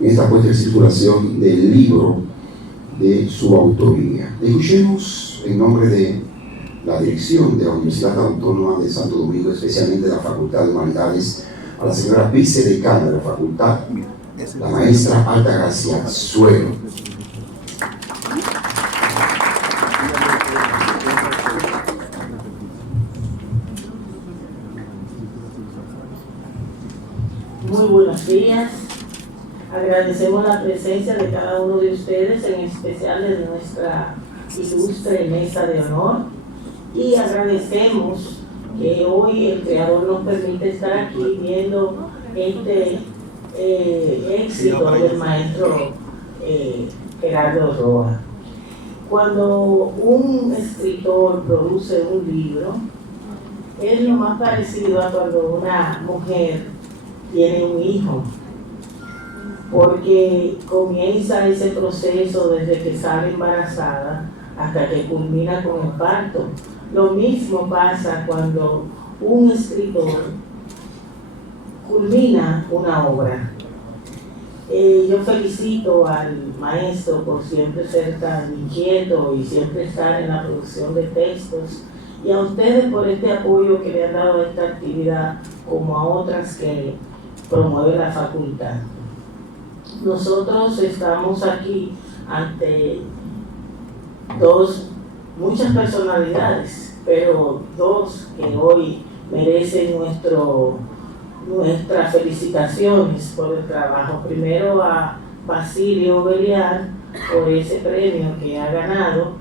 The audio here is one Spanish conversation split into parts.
en esta puesta en circulación del libro de su autoría. Escuchemos en nombre de la dirección de la Universidad Autónoma de Santo Domingo, especialmente de la Facultad de Humanidades, a la señora vicedecana de la facultad, la maestra Altagracia Suero. Muy buenos días. Agradecemos la presencia de cada uno de ustedes, en especial de nuestra ilustre mesa de honor, y agradecemos que hoy el Creador nos permite estar aquí viendo este éxito del maestro Gerardo Roa. Cuando un escritor produce un libro, es lo más parecido a cuando una mujer tiene un hijo, porque comienza ese proceso desde que sale embarazada hasta que culmina con el parto. Lo mismo pasa cuando un escritor culmina una obra. Yo felicito al maestro por siempre ser tan inquieto y siempre estar en la producción de textos, y a ustedes por este apoyo que le han dado a esta actividad como a otras que promueve la facultad. Nosotros estamos aquí ante muchas personalidades, pero dos que hoy merecen nuestras felicitaciones por el trabajo. Primero a Basilio Beliar por ese premio que ha ganado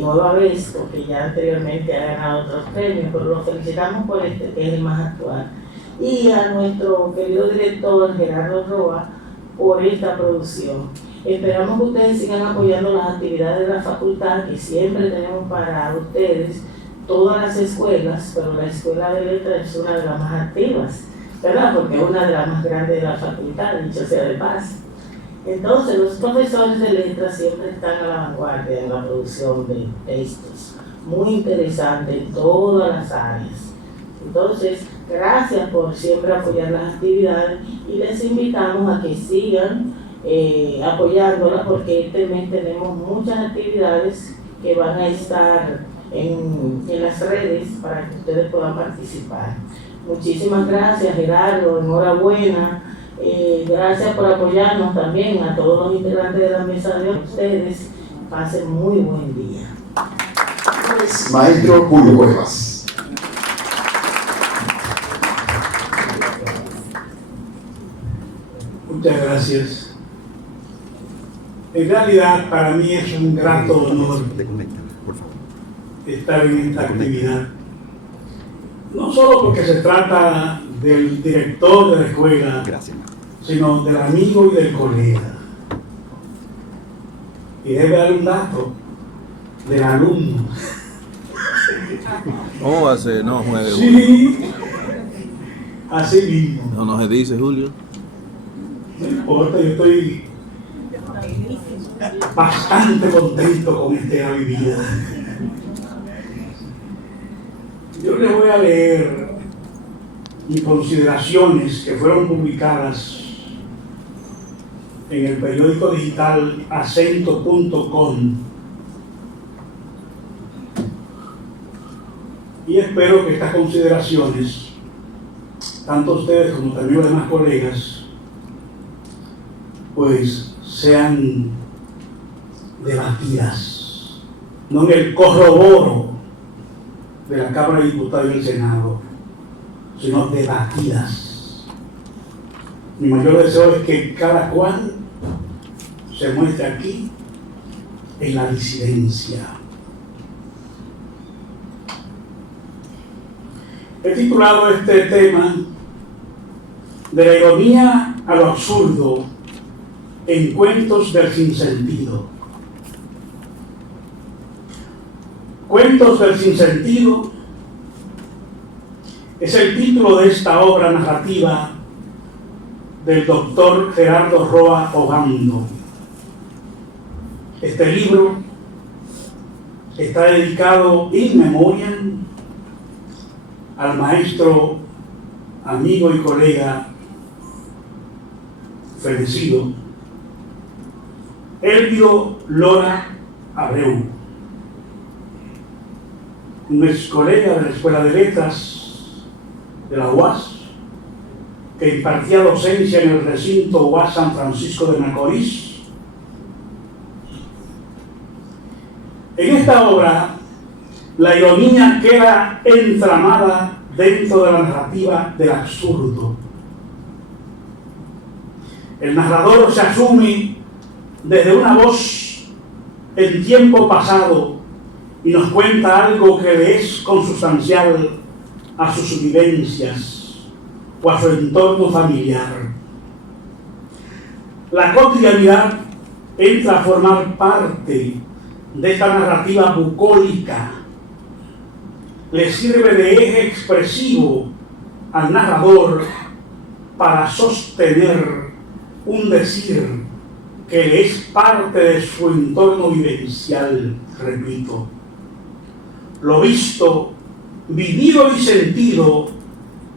nueva vez, porque ya anteriormente ha ganado otros premios, pero lo felicitamos por este, que es el más actual. Y a nuestro querido director Gerardo Roa por esta producción. Esperamos que ustedes sigan apoyando las actividades de la facultad, que siempre tenemos para ustedes todas las escuelas, pero la Escuela de Letras es una de las más activas, ¿verdad? Porque es una de las más grandes de la facultad, dicho sea de paso. Entonces, los profesores de letras siempre están a la vanguardia en la producción de textos, muy interesante en todas las áreas. Entonces, gracias por siempre apoyar las actividades y les invitamos a que sigan apoyándolas, porque este mes tenemos muchas actividades que van a estar en las redes para que ustedes puedan participar. Muchísimas gracias, Gerardo, enhorabuena. Gracias por apoyarnos también a todos los integrantes de la mesa de ustedes. Pasen muy buen día. Maestro Julio Cuevas. Muchas gracias. En realidad, para mí es un grato honor estar en esta actividad. No solo porque se trata del director de la escuela, sino del amigo y del colega. Y debe dar un dato del alumno. ¿Cómo va a ser? No juegue. Sí, así mismo. No se dice, Julio. No importa, yo estoy bastante contento con esta vida. Yo les voy a leer mis consideraciones que fueron publicadas en el periódico digital acento.com, y espero que estas consideraciones, tanto ustedes como también los demás colegas, pues sean debatidas, no en el corroboro de la Cámara de Diputados y del Senado, sino debatidas. Mi mayor deseo es que cada cual se muestre aquí en la disidencia. He titulado este tema "De la ironía a lo absurdo en cuentos del sinsentido". Cuentos del sinsentido es el título de esta obra narrativa del doctor Gerardo Roa Obando. Este libro está dedicado in memoriam al maestro, amigo y colega fenecido, Elvio Lora Abreu, un ex colega de la Escuela de Letras de la UAS, que impartía docencia en el recinto UAS San Francisco de Macorís. En esta obra, la ironía queda entramada dentro de la narrativa del absurdo. El narrador se asume desde una voz en tiempo pasado y nos cuenta algo que le es consustancial a sus vivencias o a su entorno familiar. La cotidianidad entra a formar parte de esta narrativa bucólica. Le sirve de eje expresivo al narrador para sostener un decir que le es parte de su entorno vivencial, repito. Lo visto, vivido y sentido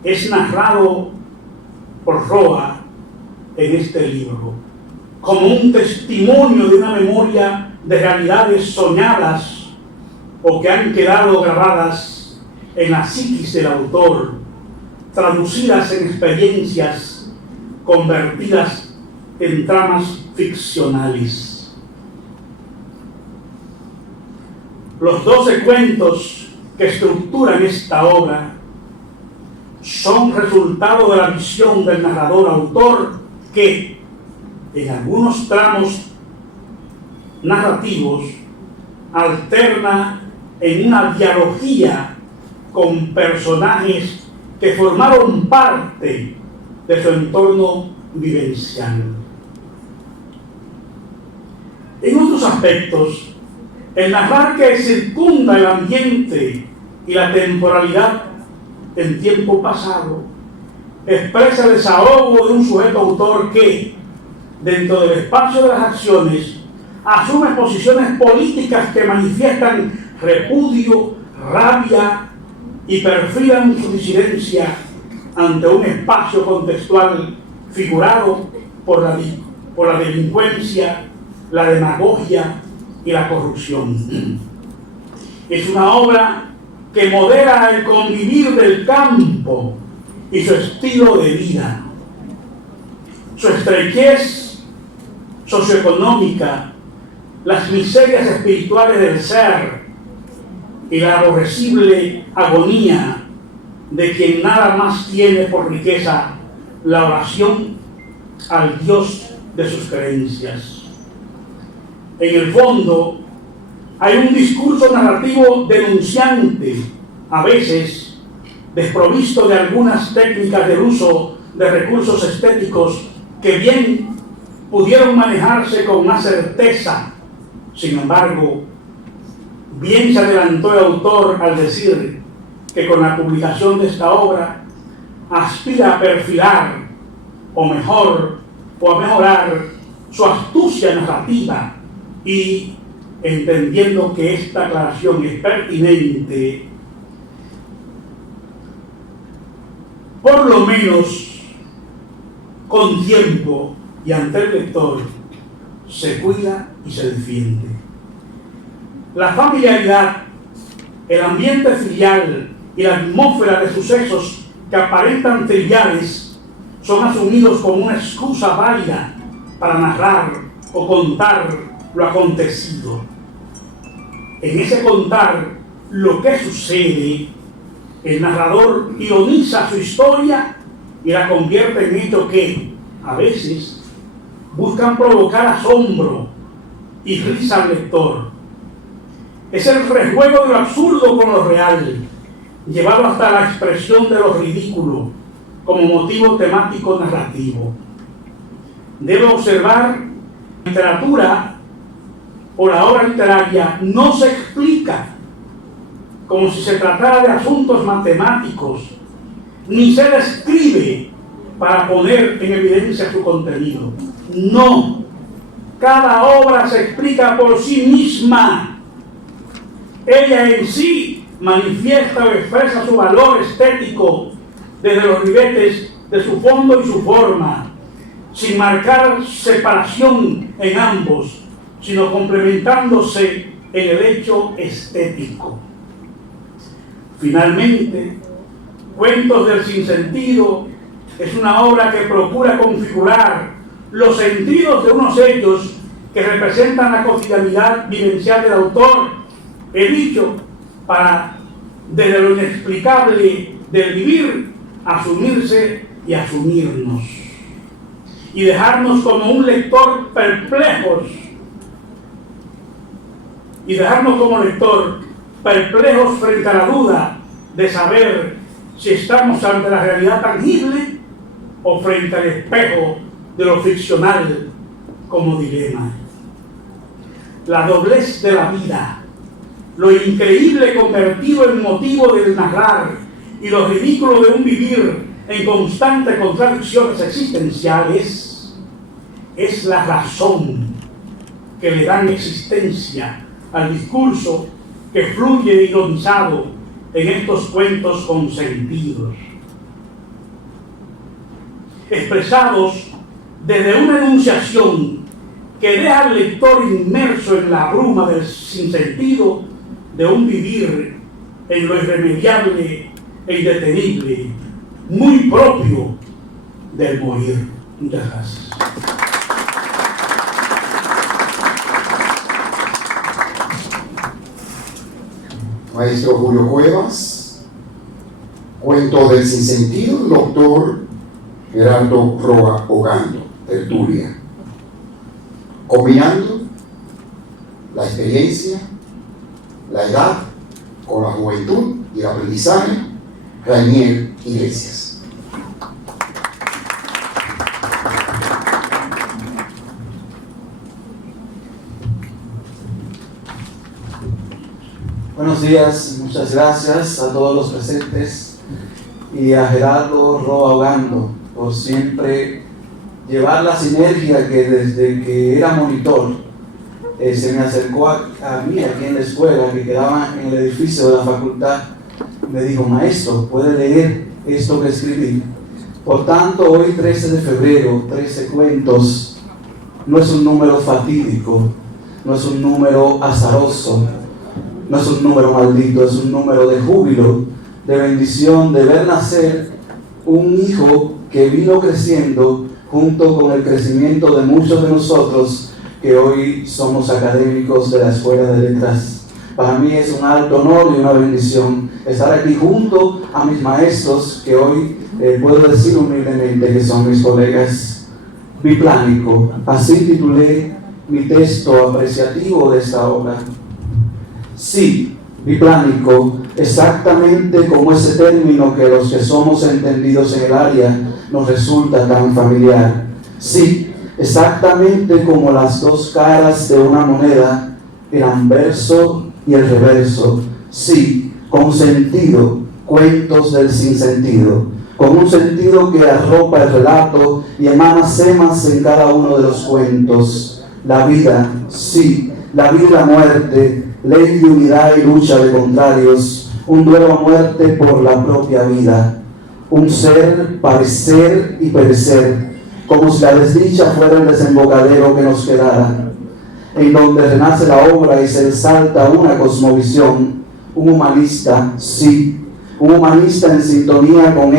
es narrado por Roa en este libro, como un testimonio de una memoria de realidades soñadas o que han quedado grabadas en la psiquis del autor, traducidas en experiencias convertidas en tramas ficcionales. Los 12 cuentos que estructuran esta obra son resultado de la visión del narrador-autor que, en algunos tramos narrativos, alterna en una dialogía con personajes que formaron parte de su entorno vivencial. En otros aspectos, el narrar que circunda el ambiente y la temporalidad en tiempo pasado expresa el desahogo de un sujeto autor que, dentro del espacio de las acciones, asume posiciones políticas que manifiestan repudio, rabia y perfilan su disidencia ante un espacio contextual figurado por la delincuencia, la demagogia y la corrupción. Es una obra que modera el convivir del campo y su estilo de vida. Su estrechez socioeconómica, las miserias espirituales del ser y la aborrecible agonía de quien nada más tiene por riqueza la oración al Dios de sus creencias. En el fondo, hay un discurso narrativo denunciante, a veces desprovisto de algunas técnicas del uso de recursos estéticos que bien pudieron manejarse con más certeza. Sin embargo, bien se adelantó el autor al decir que con la publicación de esta obra aspira a perfilar, o a mejorar su astucia narrativa, y entendiendo que esta aclaración es pertinente, por lo menos con tiempo y ante el lector, se cuida y se defiende. La familiaridad, el ambiente filial y la atmósfera de sucesos que aparentan triviales son asumidos como una excusa válida para narrar o contar lo acontecido. En ese contar lo que sucede, el narrador ironiza su historia y la convierte en hecho que, a veces, buscan provocar asombro y risa al lector. Es el rejuego de lo absurdo con lo real, llevado hasta la expresión de lo ridículo como motivo temático narrativo. Debe observar la literatura o la obra literaria no se explica como si se tratara de asuntos matemáticos, ni se describe para poner en evidencia su contenido. No, cada obra se explica por sí misma. Ella en sí manifiesta o expresa su valor estético desde los ribetes de su fondo y su forma, sin marcar separación en ambos, sino complementándose en el hecho estético. Finalmente, Cuentos del Sinsentido es una obra que procura configurar los sentidos de unos hechos que representan la cotidianidad vivencial del autor, he dicho, para, desde lo inexplicable del vivir, asumirse y asumirnos, y dejarnos como un lector perplejos, frente a la duda de saber si estamos ante la realidad tangible o frente al espejo de lo ficcional como dilema. La doblez de la vida, lo increíble convertido en motivo del narrar y lo ridículo de un vivir en constantes contradicciones existenciales, es la razón que le dan existencia al discurso que fluye ironizado en estos cuentos consentidos, expresados desde una enunciación que deja al lector inmerso en la bruma del sinsentido de un vivir en lo irremediable e indetenible, muy propio del morir. Muchas gracias. Maestro Julio Cuevas. Cuento del Sinsentido, doctor Gerardo Roa Ogando, tertulia. Combinando la experiencia, la edad con la juventud y el aprendizaje, Rainier Iglesias. Buenos días, muchas gracias a todos los presentes y a Gerardo Roa Ogando por siempre llevar la sinergia que desde que era monitor se me acercó a mí aquí en la escuela que quedaba en el edificio de la facultad. Me dijo: maestro, ¿puede leer esto que escribí? Por tanto, hoy 13 de febrero, 13 cuentos, no es un número fatídico, no es un número azaroso, no es un número maldito, es un número de júbilo, de bendición, de ver nacer un hijo que vino creciendo junto con el crecimiento de muchos de nosotros que hoy somos académicos de la Escuela de Letras. Para mí es un alto honor y una bendición estar aquí junto a mis maestros, que hoy puedo decir humildemente que son mis colegas. Biplánico, así titulé mi texto apreciativo de esta obra. Sí, biplánico, exactamente como ese término que los que somos entendidos en el área nos resulta tan familiar. Sí, exactamente como las dos caras de una moneda, el anverso y el reverso. Sí, con sentido, cuentos del sinsentido, con un sentido que arropa el relato y emana semas en cada uno de los cuentos. La vida, sí, la vida y la muerte, ley de unidad y lucha de contrarios, un duelo a muerte por la propia vida, un ser, parecer y perecer, como si la desdicha fuera el desembocadero que nos quedara, en donde renace la obra y se exalta una cosmovisión, un humanista, sí, un humanista en sintonía con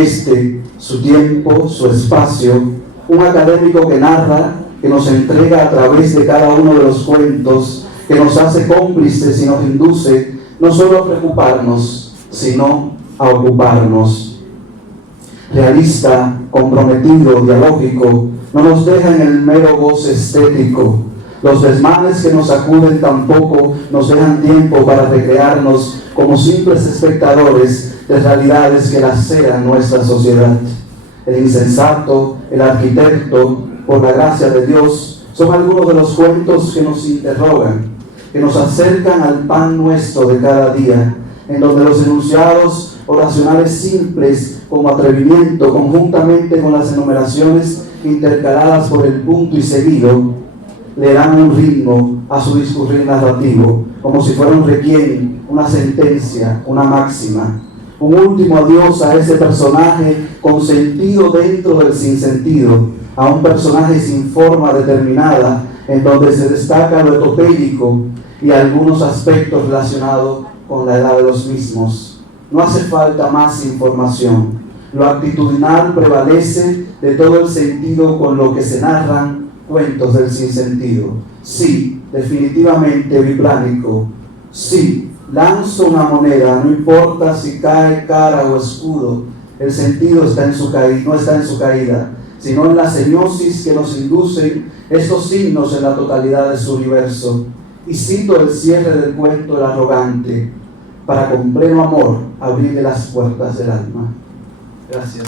su tiempo, su espacio, un académico que narra, que nos entrega a través de cada uno de los cuentos, que nos hace cómplices y nos induce no solo a preocuparnos, sino a ocuparnos. Realista, comprometido, dialógico, no nos deja en el mero goce estético. Los desmanes que nos acuden tampoco nos dejan tiempo para recrearnos como simples espectadores de realidades que laceran nuestra sociedad. El insensato, el arquitecto, por la gracia de Dios, son algunos de los cuentos que nos interrogan, que nos acercan al pan nuestro de cada día, en donde los enunciados oracionales simples como atrevimiento, conjuntamente con las enumeraciones intercaladas por el punto y seguido, le dan un ritmo a su discurrir narrativo, como si fuera un requiem, una sentencia, una máxima, un último adiós a ese personaje consentido dentro del sinsentido, a un personaje sin forma determinada, en donde se destaca lo etopédico y algunos aspectos relacionados con la edad de los mismos. No hace falta más información. Lo actitudinal prevalece de todo el sentido con lo que se narran cuentos del sinsentido. Sí, definitivamente biplánico. Sí, lanzo una moneda, no importa si cae cara o escudo. El sentido está en su no está en su caída, sino en la semiosis que nos inducen estos signos en la totalidad de su universo. Y cito el cierre del cuento El arrogante, para con pleno amor abrirle las puertas del alma. Gracias.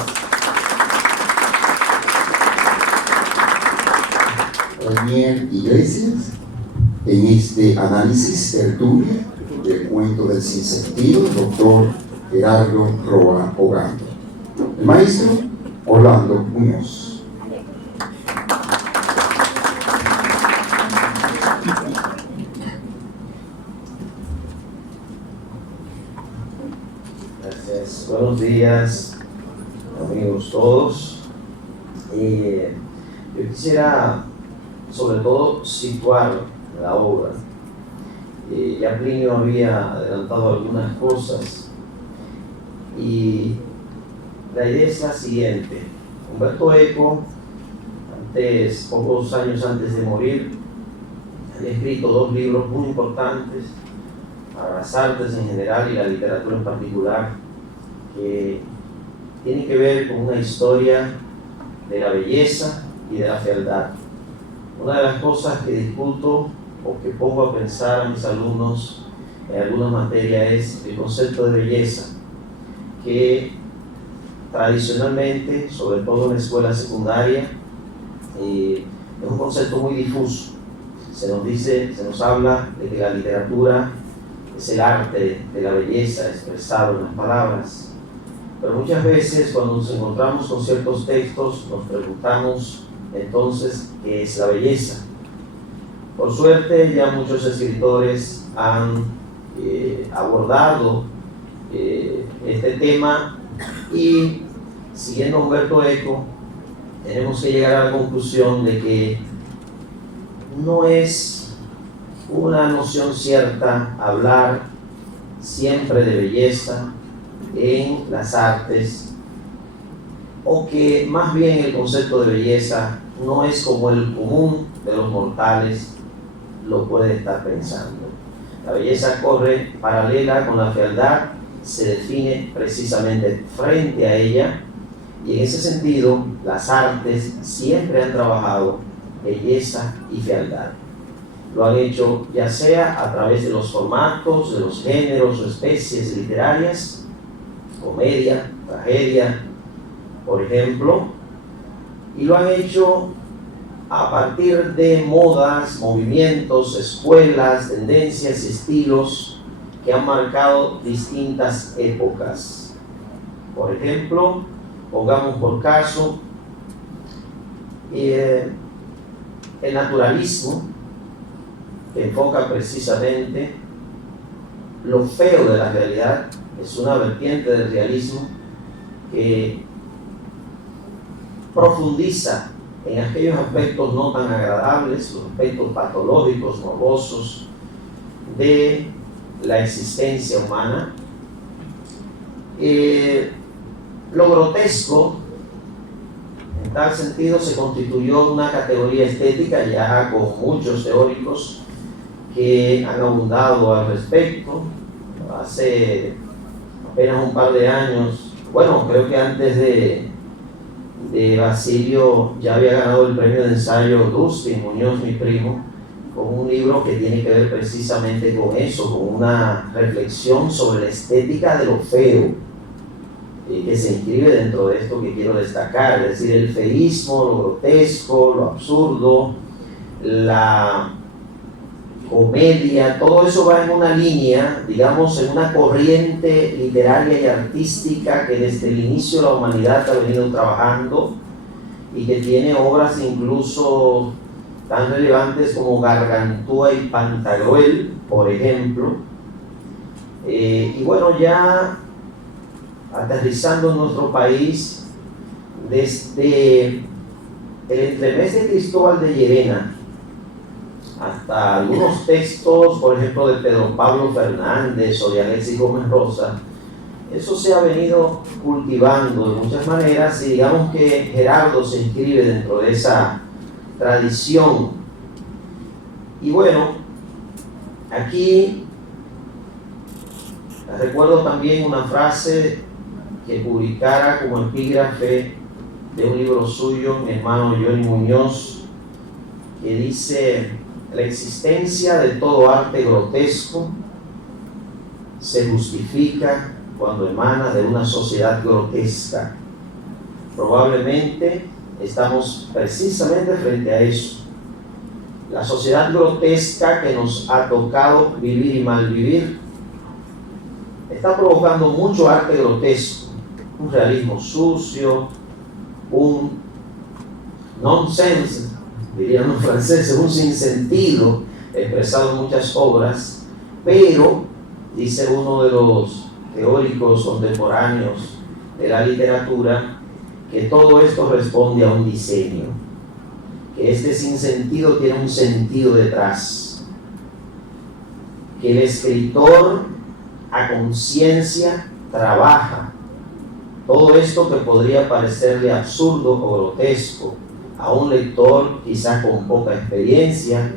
Daniel Iglesias, en este análisis tertulia del cuento del sinsentido, el doctor Gerardo Roa Ogando. El maestro Orlando Muñoz. Gracias. Buenos días, amigos todos. Yo quisiera sobre todo situar la obra. Ya Plinio había adelantado algunas cosas y la idea es la siguiente. Umberto Eco, pocos años antes de morir, había escrito 2 libros muy importantes para las artes en general y la literatura en particular, que tienen que ver con una historia de la belleza y de la fealdad. Una de las cosas que discuto o que pongo a pensar a mis alumnos en algunas materias es el concepto de belleza, que tradicionalmente, sobre todo en la escuela secundaria, es un concepto muy difuso. Se nos habla de que la literatura es el arte de la belleza expresado en las palabras, pero muchas veces cuando nos encontramos con ciertos textos nos preguntamos entonces qué es la belleza. Por suerte ya muchos escritores han abordado este tema y, siguiendo a Umberto Eco, tenemos que llegar a la conclusión de que no es una noción cierta hablar siempre de belleza en las artes, o que más bien el concepto de belleza no es como el común de los mortales lo puede estar pensando. La belleza corre paralela con la fealdad, se define precisamente frente a ella, y en ese sentido las artes siempre han trabajado belleza y fealdad. Lo han hecho ya sea a través de los formatos, de los géneros o especies literarias, comedia, tragedia, por ejemplo, y lo han hecho a partir de modas, movimientos, escuelas, tendencias y estilos que han marcado distintas épocas. Por ejemplo, pongamos por caso el naturalismo, que enfoca precisamente lo feo de la realidad. Es una vertiente del realismo que profundiza en aquellos aspectos no tan agradables, los aspectos patológicos, morbosos de la existencia humana. Lo grotesco, en tal sentido, se constituyó una categoría estética ya con muchos teóricos que han abundado al respecto. Hace apenas un par de años, bueno, creo que antes de Basilio ya había ganado el premio de ensayo Dustin Muñoz, mi primo, con un libro que tiene que ver precisamente con eso, con una reflexión sobre la estética de lo feo, que se inscribe dentro de esto que quiero destacar, es decir, el feísmo, lo grotesco, lo absurdo, la comedia, todo eso va en una línea, digamos, en una corriente literaria y artística que desde el inicio de la humanidad ha venido trabajando y que tiene obras incluso tan relevantes como Gargantúa y Pantagruel, por ejemplo. Y bueno, ya aterrizando en nuestro país, desde el entremés de Cristóbal de Llerena, hasta algunos textos, por ejemplo, de Pedro Pablo Fernández o de Alexis Gómez Rosa, eso se ha venido cultivando de muchas maneras, y digamos que Gerardo se inscribe dentro de esa tradición. Y bueno, aquí recuerdo también una frase que publicara como epígrafe de un libro suyo, mi hermano Johnny Muñoz, que dice: la existencia de todo arte grotesco se justifica cuando emana de una sociedad grotesca. Probablemente estamos precisamente frente a eso. La sociedad grotesca que nos ha tocado vivir y malvivir está provocando mucho arte grotesco, un realismo sucio, un nonsense, dirían los franceses, un sinsentido expresado en muchas obras, pero, dice uno de los teóricos contemporáneos de la literatura, que todo esto responde a un diseño, que este sinsentido tiene un sentido detrás, que el escritor a conciencia trabaja todo esto que podría parecerle absurdo o grotesco a un lector quizás con poca experiencia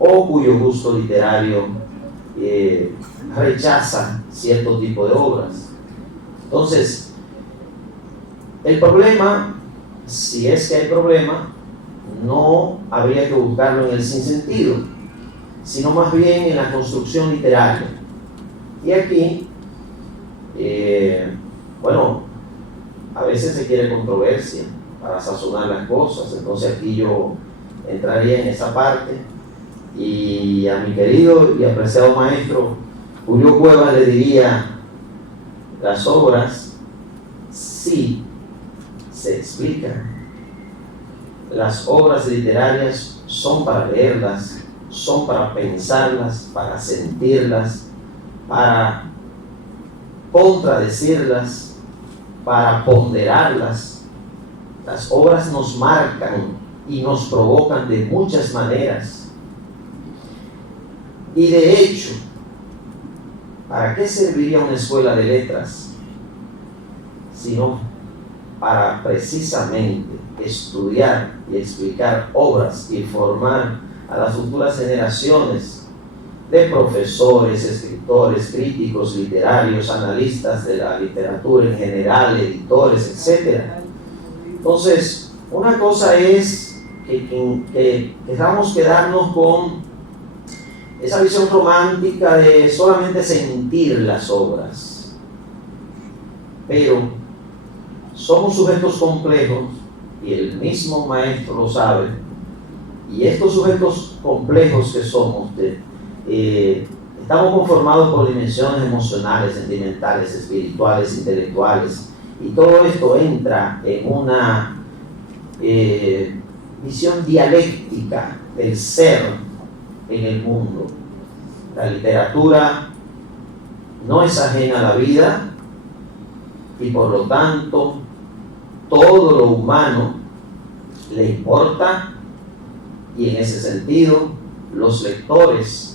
o cuyo gusto literario rechaza cierto tipo de obras. Entonces, el problema, si es que hay problema, no habría que buscarlo en el sinsentido, sino más bien en la construcción literaria. Y aquí, bueno, a veces se quiere controversia para sazonar las cosas, entonces aquí yo entraría en esa parte, y a mi querido y apreciado maestro Julio Cuevas le diría: las obras sí se explican, las obras literarias son para leerlas, son para pensarlas, para sentirlas, para contradecirlas, para ponderarlas. Las obras nos marcan y nos provocan de muchas maneras. Y de hecho, ¿para qué serviría una escuela de letras? Sino para precisamente estudiar y explicar obras y formar a las futuras generaciones de profesores, escritores, críticos literarios, analistas de la literatura en general, editores, etc. Entonces, una cosa es que queramos quedarnos con esa visión romántica de solamente sentir las obras, pero somos sujetos complejos, y el mismo maestro lo sabe, y estos sujetos complejos que somos, estamos conformados por dimensiones emocionales, sentimentales, espirituales, intelectuales, y todo esto entra en una visión dialéctica del ser en el mundo. La literatura no es ajena a la vida, y por lo tanto todo lo humano le importa, y en ese sentido los lectores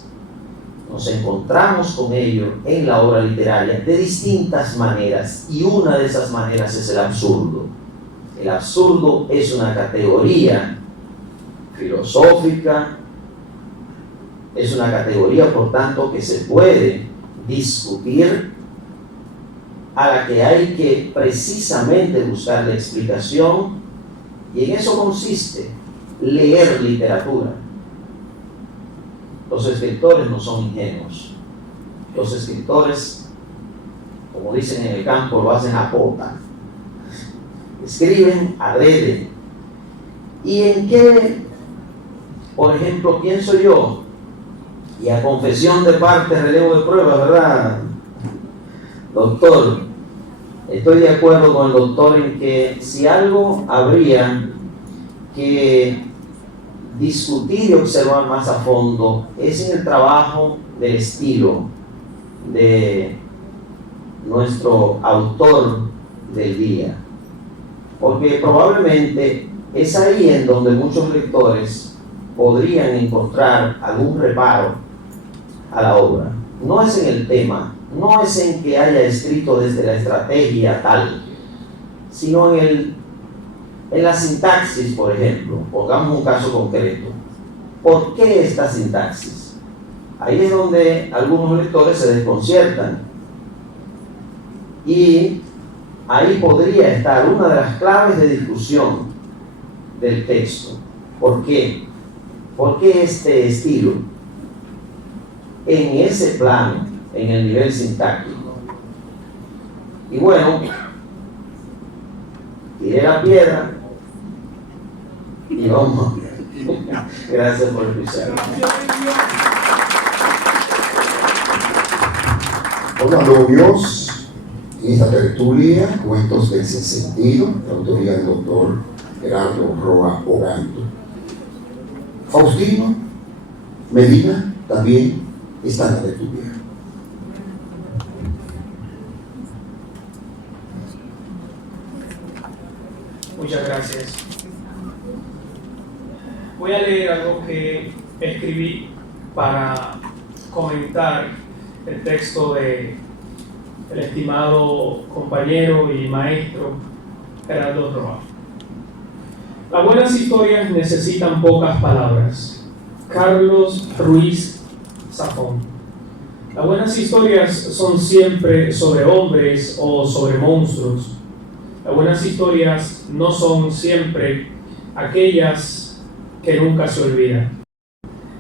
nos encontramos con ello en la obra literaria de distintas maneras, y una de esas maneras es el absurdo. El absurdo es una categoría filosófica, es una categoría, por tanto, que se puede discutir, a la que hay que precisamente buscar la explicación, y en eso consiste leer literatura. Los escritores no son ingenuos. Los escritores, como dicen en el campo, lo hacen a pota. Escriben adrede. ¿Y en qué, por ejemplo, pienso yo? Y a confesión de parte, relevo de prueba, ¿verdad, doctor? Estoy de acuerdo con el doctor en que si algo habría que discutir y observar más a fondo es en el trabajo del estilo de nuestro autor del día, porque probablemente es ahí en donde muchos lectores podrían encontrar algún reparo a la obra. No es en el tema, no es en que haya escrito desde la estrategia tal, sino en la sintaxis, por ejemplo. Pongamos un caso concreto. ¿Por qué esta sintaxis? Ahí es donde algunos lectores se desconciertan. Y ahí podría estar una de las claves de discusión del texto. ¿Por qué? ¿Por qué este estilo? En ese plano, en el nivel sintáctico. Y bueno, tiré la piedra y vamos. Gracias por escuchar. Orlando Muñoz, en esta tertulia, Cuentos del Sinsentido, de autoría del doctor Gerardo Roa Ogando. Faustino Medina también está en la tertulia. Muchas gracias. Voy a leer algo que escribí para comentar el texto de el estimado compañero y maestro Gerardo Roa. Las buenas historias necesitan pocas palabras. Carlos Ruiz Zafón. Las buenas historias son siempre sobre hombres o sobre monstruos. Las buenas historias no son siempre aquellas que nunca se olvidan.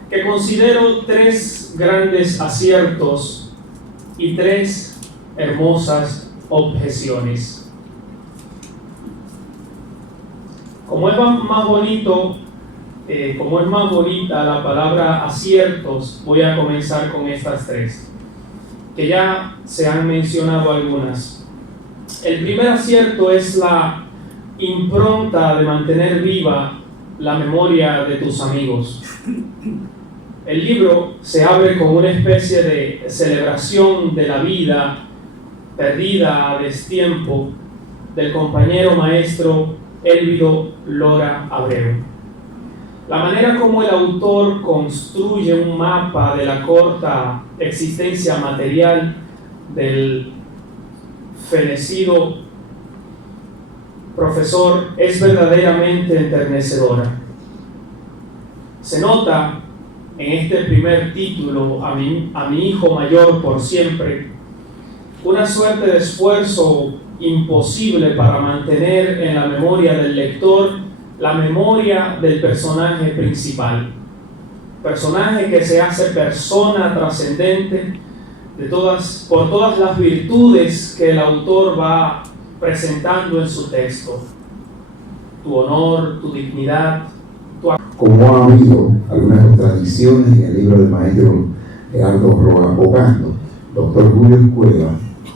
Que considero 3 grandes aciertos y 3 hermosas objeciones. Como es más bonito, como es más bonita la palabra aciertos, voy a comenzar con estas 3, que ya se han mencionado algunas. El primer acierto es la impronta de mantener viva la memoria de tus amigos. El libro se abre con una especie de celebración de la vida perdida a destiempo del compañero maestro Elvido Lora Abreu. La manera como el autor construye un mapa de la corta existencia material del fenecido profesor es verdaderamente enternecedora. Se nota en este primer título, a mi hijo mayor por siempre, una suerte de esfuerzo imposible para mantener en la memoria del lector la memoria del personaje principal, personaje que se hace persona trascendente por todas las virtudes que el autor va presentando en su texto: tu honor, tu dignidad, Como ha habido algunas contradicciones en el libro del maestro Gerardo Roa Ogando, doctor Julio Cueva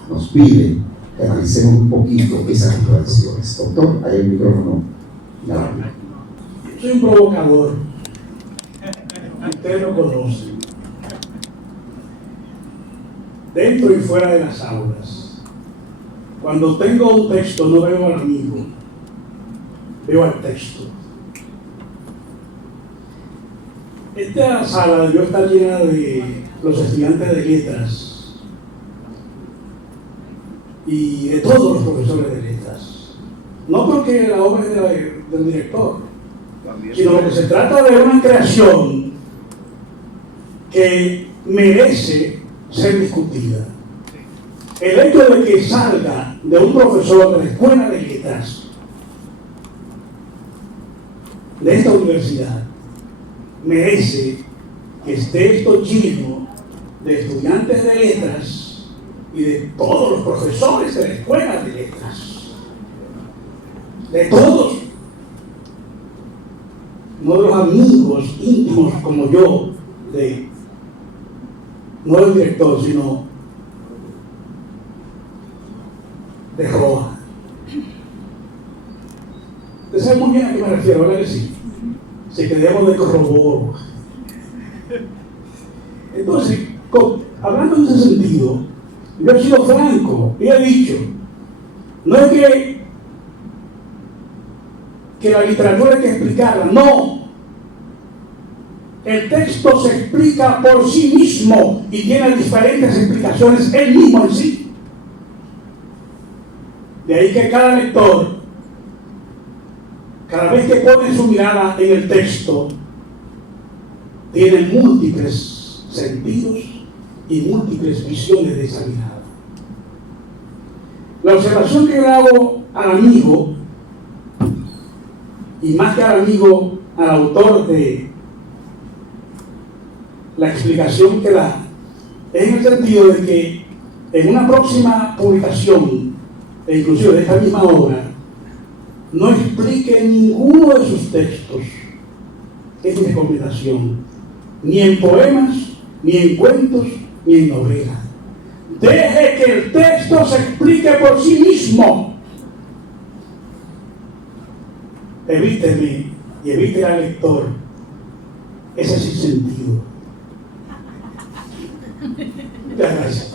nos pide que analicemos un poquito esas contradicciones. Doctor, ahí el micrófono. Soy un provocador. Ustedes lo conocen. Dentro y fuera de las aulas. Cuando tengo un texto no veo al amigo, veo al texto. Esta sala debió estar llena de los estudiantes de letras y de todos los profesores de letras. No porque la obra es del director, sino que se trata de una creación que merece ser discutida. El hecho de que salga de un profesor de la escuela de letras de esta universidad merece que esté esto lleno de estudiantes de letras y de todos los profesores de la escuela de letras, de todos, no de los amigos íntimos como yo, no del director, sino de Roa. Ustedes saben muy bien a qué me refiero, ¿verdad que sí? Si queremos de corroboro. Entonces, hablando en ese sentido, yo he sido franco y he dicho, no es que que la literatura hay que explicarla. No. El texto se explica por sí mismo y tiene diferentes explicaciones él mismo en sí. De ahí que cada lector, cada vez que pone su mirada en el texto, tiene múltiples sentidos y múltiples visiones de esa mirada. La observación que le hago al amigo, y más que al amigo, al autor de la explicación que da, es en el sentido de que en una próxima publicación, e inclusive de esta misma obra, no explique ninguno de sus textos. Es mi recomendación, ni en poemas, ni en cuentos, ni en novelas. Deje que el texto se explique por sí mismo. Evíteme y evite al lector ese sinsentido. Muchas gracias.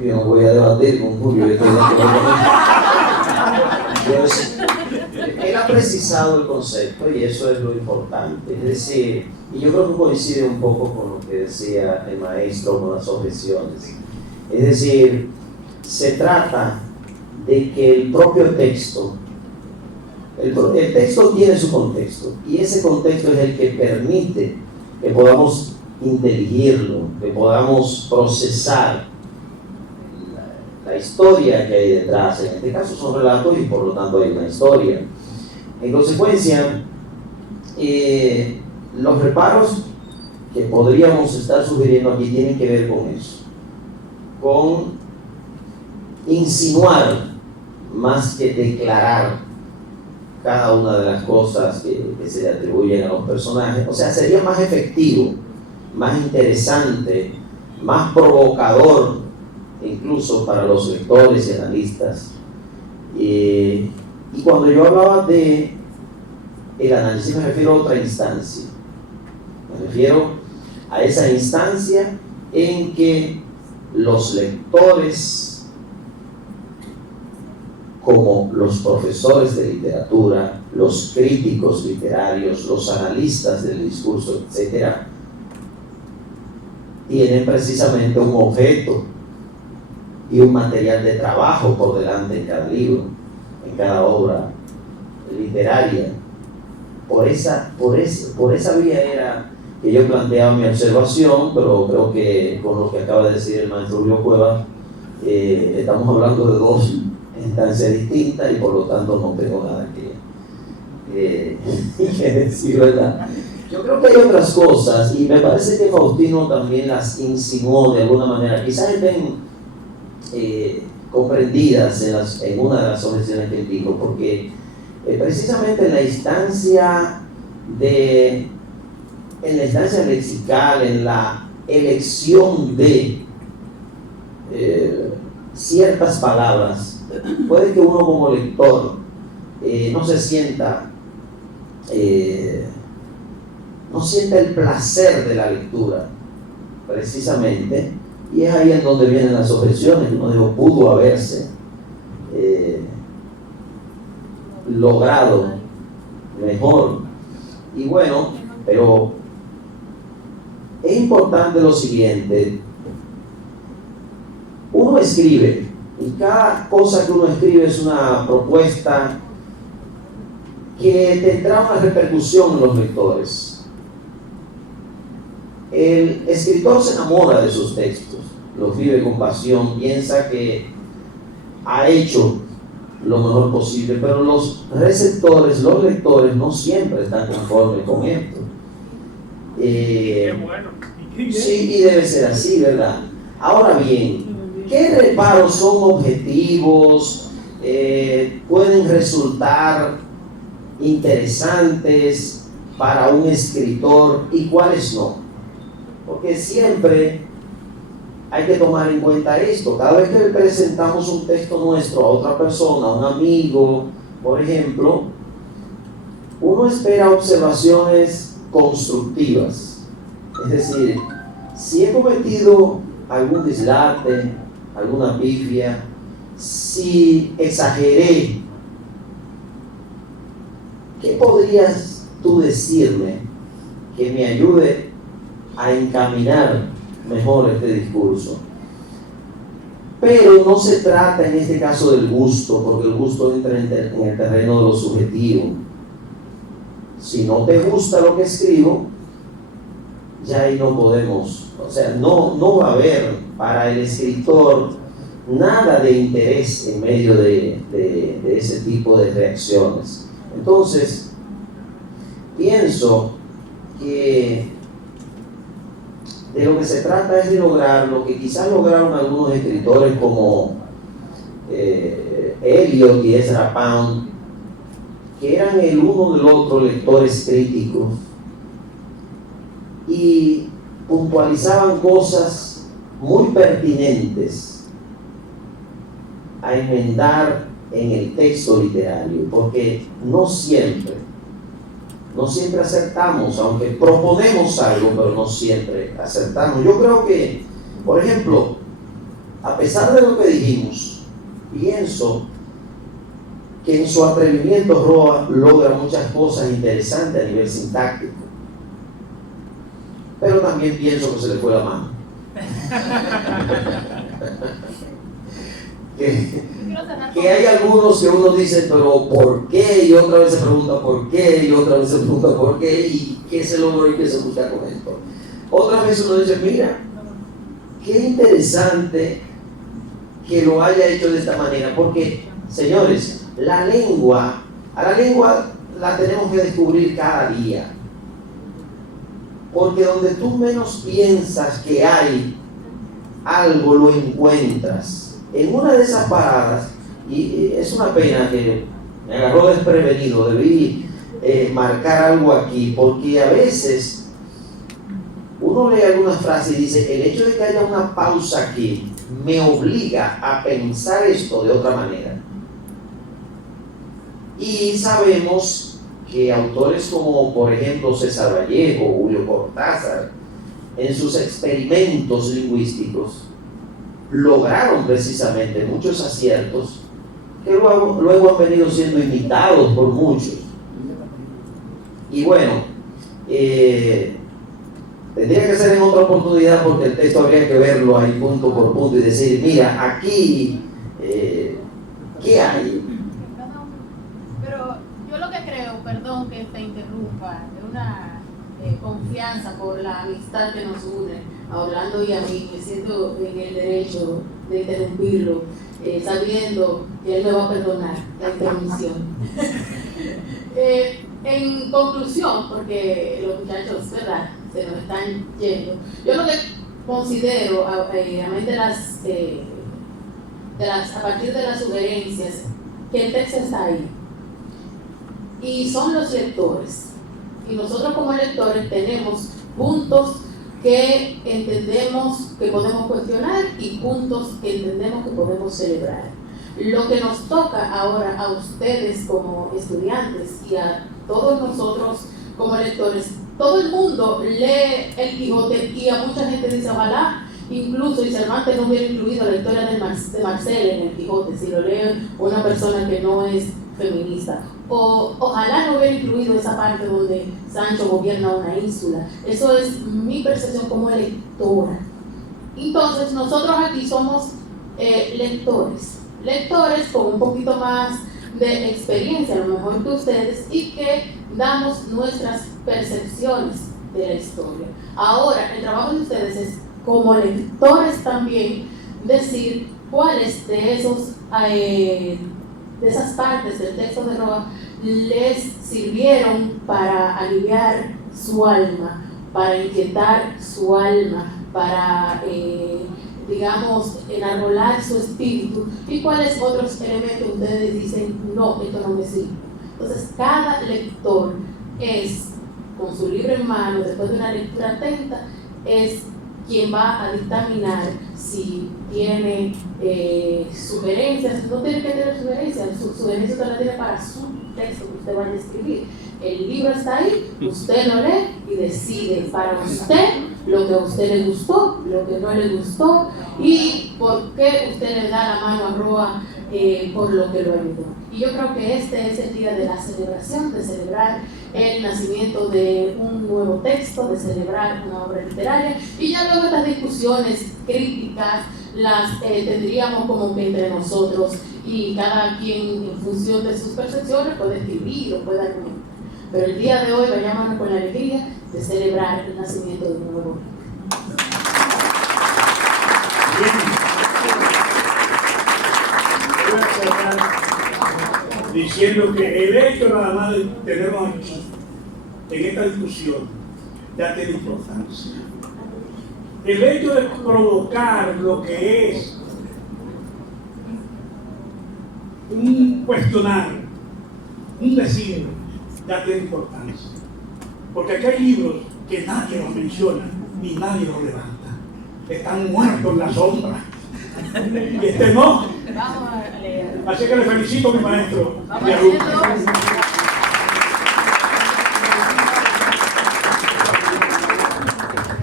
Yo no voy a debatir con Julio, estoy de acuerdo con él. Él ha precisado el concepto y eso es lo importante. Es decir, y yo creo que coincide un poco con lo que decía el maestro con las objeciones. Es decir, se trata de que el propio texto, el texto tiene su contexto y ese contexto es el que permite que podamos inteligirlo, que podamos procesar la historia que hay detrás. En este caso son relatos y por lo tanto hay una historia. En consecuencia, los reparos que podríamos estar sugiriendo aquí tienen que ver con eso, con insinuar más que declarar cada una de las cosas que se le atribuyen a los personajes. O sea, sería más efectivo, más interesante, más provocador incluso para los lectores y analistas. Y cuando yo hablaba de el análisis me refiero a otra instancia. Me refiero a esa instancia en que los lectores, como los profesores de literatura, los críticos literarios, los analistas del discurso, etc., tienen precisamente un objeto y un material de trabajo por delante en cada libro, en cada obra literaria. Por esa vía era que yo planteaba mi observación, pero creo que con lo que acaba de decir el maestro Julio Cuevas, estamos hablando de dos instancias distintas y por lo tanto no tengo nada que decir, ¿verdad? Yo creo que hay otras cosas y me parece que Faustino también las insinuó de alguna manera, quizás estén comprendidas en una de las objeciones que él dijo, porque precisamente en la instancia lexical, en la elección de ciertas palabras, puede que uno como lector no sienta el placer de la lectura, precisamente, y es ahí en donde vienen las objeciones. Uno dijo, pudo haberse logrado mejor. Y bueno, pero es importante lo siguiente: uno escribe y cada cosa que uno escribe es una propuesta que tendrá una repercusión en los lectores. El escritor se enamora de sus textos, los vive con pasión, piensa que ha hecho lo mejor posible, pero los receptores, los lectores no siempre están conformes con esto. Qué bueno. Sí, y debe ser así, ¿verdad? Ahora bien, ¿qué reparos son objetivos? Pueden resultar interesantes para un escritor y cuáles no. Porque siempre hay que tomar en cuenta esto. Cada vez que le presentamos un texto nuestro a otra persona, a un amigo, por ejemplo, uno espera observaciones constructivas. Es decir, si he cometido algún dislate, alguna pifia, si exageré, ¿qué podrías tú decirme que me ayude a encaminar mejor este discurso? Pero no se trata en este caso del gusto, porque el gusto entra en el terreno de lo subjetivo. Si no te gusta lo que escribo, ya ahí no podemos, o sea, no va a haber para el escritor nada de interés en medio de ese tipo de reacciones. Entonces, pienso que de lo que se trata es de lograr lo que quizás lograron algunos escritores como Eliot y Ezra Pound, que eran el uno del otro lectores críticos y puntualizaban cosas muy pertinentes a enmendar en el texto literario, porque no siempre acertamos, aunque proponemos algo, pero no siempre acertamos. Yo creo que, por ejemplo, a pesar de lo que dijimos, pienso que en su atrevimiento Roa logra muchas cosas interesantes a nivel sintáctico, pero también pienso que se le fue la mano. Que hay algunos que uno dice, pero ¿por qué? Y otra vez se pregunta ¿por qué? Y otra vez se pregunta ¿por qué? ¿Y qué se logró y qué se busca con esto? Otra vez uno dice, mira, qué interesante que lo haya hecho de esta manera, porque, señores, a la lengua la tenemos que descubrir cada día, porque donde tú menos piensas que hay algo, lo encuentras. En una de esas paradas, y es una pena que me agarró desprevenido, debí marcar algo aquí, porque a veces uno lee algunas frases y dice, el hecho de que haya una pausa aquí me obliga a pensar esto de otra manera. Y sabemos que autores como, por ejemplo, César Vallejo, Julio Cortázar, en sus experimentos lingüísticos, lograron precisamente muchos aciertos que luego han venido siendo imitados por muchos. Y bueno, tendría que ser en otra oportunidad, porque el texto habría que verlo ahí punto por punto y decir, mira, aquí, ¿qué hay? Pero yo lo que creo, perdón que te interrumpa, es una confianza por la amistad que nos une a Orlando y a mí, me siento en el derecho de interrumpirlo, sabiendo que él me va a perdonar la interrupción. En conclusión, porque los muchachos, ¿verdad?, se nos están yendo, yo lo que considero, a partir de las sugerencias, que el texto está ahí, y son los lectores, y nosotros como lectores tenemos puntos que entendemos que podemos cuestionar y puntos que entendemos que podemos celebrar. Lo que nos toca ahora a ustedes como estudiantes y a todos nosotros como lectores, todo el mundo lee El Quijote y a mucha gente dice, ojalá incluso y Cervantes no hubiera incluido la historia de Marcel en El Quijote, si lo lee una persona que no es feminista. Ojalá no hubiera incluido esa parte donde Sancho gobierna una ínsula. Eso es mi percepción como lectora. Entonces nosotros aquí somos lectores con un poquito más de experiencia, a lo mejor que ustedes, y que damos nuestras percepciones de la historia. Ahora, el trabajo de ustedes es, como lectores también, decir cuáles de esas partes del texto de Roa les sirvieron para aliviar su alma, para inquietar su alma, para, digamos, enarbolar su espíritu, y cuáles otros elementos ustedes dicen, no, esto no me sirve. Entonces, cada lector es, con su libro en mano, después de una lectura atenta, es quien va a dictaminar si tiene sugerencias. No tiene que tener sugerencias, sus sugerencias usted las tiene para su texto que usted vaya a escribir. El libro está ahí, usted lo lee y decide para usted lo que a usted le gustó, lo que no le gustó y por qué usted le da la mano a Roa por lo que lo ayudó. Y yo creo que este es el día de la celebración, de celebrar el nacimiento de un nuevo texto, de celebrar una obra literaria, y ya luego estas discusiones críticas las tendríamos como que entre nosotros, y cada quien en función de sus percepciones puede escribir o puede argumentar. Pero el día de hoy vayámonos con la alegría de celebrar el nacimiento de un nuevo libro. Diciendo que el hecho nada más de tenernos aquí en esta discusión ya tiene importancia. El hecho de provocar lo que es un cuestionar, un decir, ya tiene importancia. Porque aquí hay libros que nadie los menciona ni nadie los levanta. Están muertos en la sombra. Y este no. Así que le felicito a mi maestro.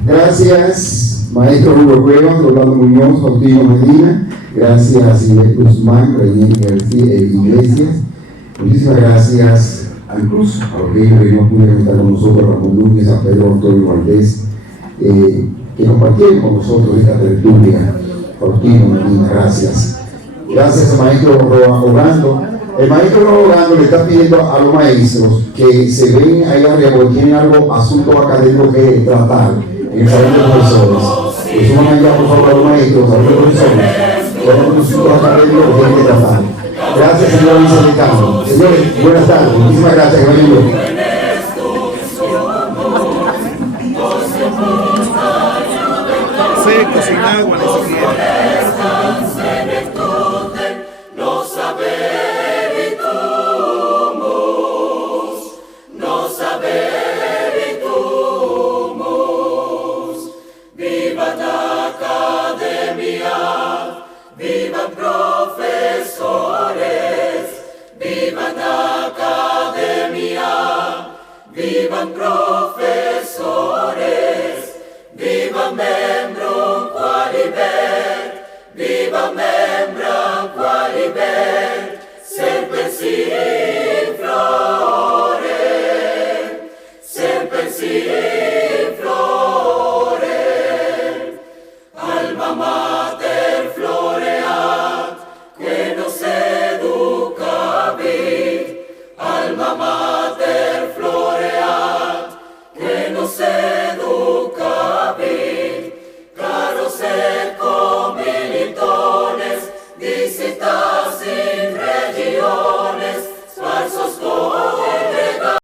Gracias, maestro Hugo Cuevas, Rolando Muñoz, Faustino Medina. Gracias, Inés Guzmán, Reinier Iglesias. Muchísimas gracias incluso a los que no pudieron estar con nosotros, Ramón Núñez, a Pedro Antonio Valdés, que compartieron con nosotros esta tertulia. Faustino Medina, gracias. Gracias al maestro Roa Ogando. El maestro Roa Ogando le está pidiendo a los maestros que se ven ahí arriba porque tienen algo, asuntos académicos que tratar en el salón de profesores. Que suban allá, por favor, a los maestros, a los profesores, que hay asuntos académicos que tienen que tratar. Gracias, señor vicedecano. Señores, buenas tardes. Muchísimas gracias, que vayan bien. Seco, sin agua, ni siquiera. Vivan profesores, vivan membrum qualibet, vivan membrum qualibet, sempre si